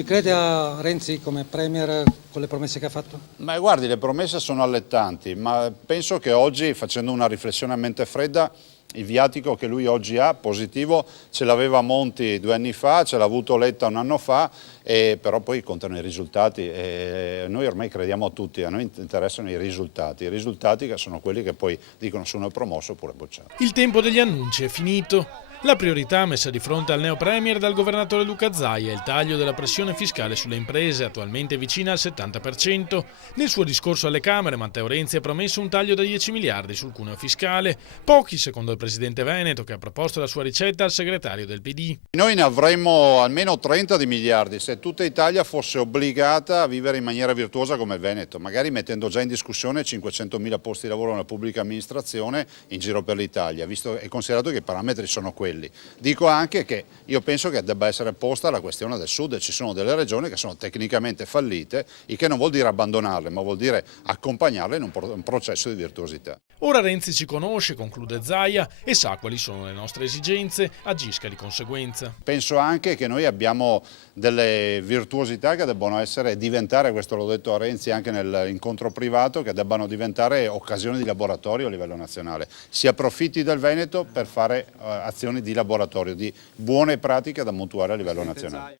Ci crede a Renzi come Premier con le promesse che ha fatto? Ma guardi, le promesse sono allettanti, ma penso che oggi, facendo una riflessione a mente fredda, il viatico che lui oggi ha, positivo, ce l'aveva Monti 2 anni fa, ce l'ha avuto Letta 1 anno fa, però poi contano i risultati. Noi ormai crediamo a tutti, a noi interessano i risultati che sono quelli che poi dicono sono promosso oppure bocciato. Il tempo degli annunci è finito. La priorità messa di fronte al neo premier dal governatore Luca Zaia è il taglio della pressione fiscale sulle imprese, attualmente vicina al 70%. Nel suo discorso alle Camere, Matteo Renzi ha promesso un taglio da 10 miliardi sul cuneo fiscale, pochi secondo il presidente Veneto, che ha proposto la sua ricetta al segretario del PD. Noi ne avremmo almeno 30 di miliardi se tutta Italia fosse obbligata a vivere in maniera virtuosa come il Veneto, magari mettendo già in discussione 500.000 posti di lavoro nella pubblica amministrazione in giro per l'Italia, visto e considerato che i parametri sono quelli. Dico anche che io penso che debba essere posta la questione del Sud, ci sono delle regioni che sono tecnicamente fallite, il che non vuol dire abbandonarle, ma vuol dire accompagnarle in un processo di virtuosità. Ora Renzi ci conosce, conclude Zaia, e sa quali sono le nostre esigenze, agisca di conseguenza. Penso anche che noi abbiamo delle virtuosità che debbano diventare, questo l'ho detto a Renzi anche nell'incontro privato, che debbano diventare occasioni di laboratorio a livello nazionale. Si approfitti del Veneto per fare azioni di laboratorio, di buone pratiche da mutuare a livello nazionale.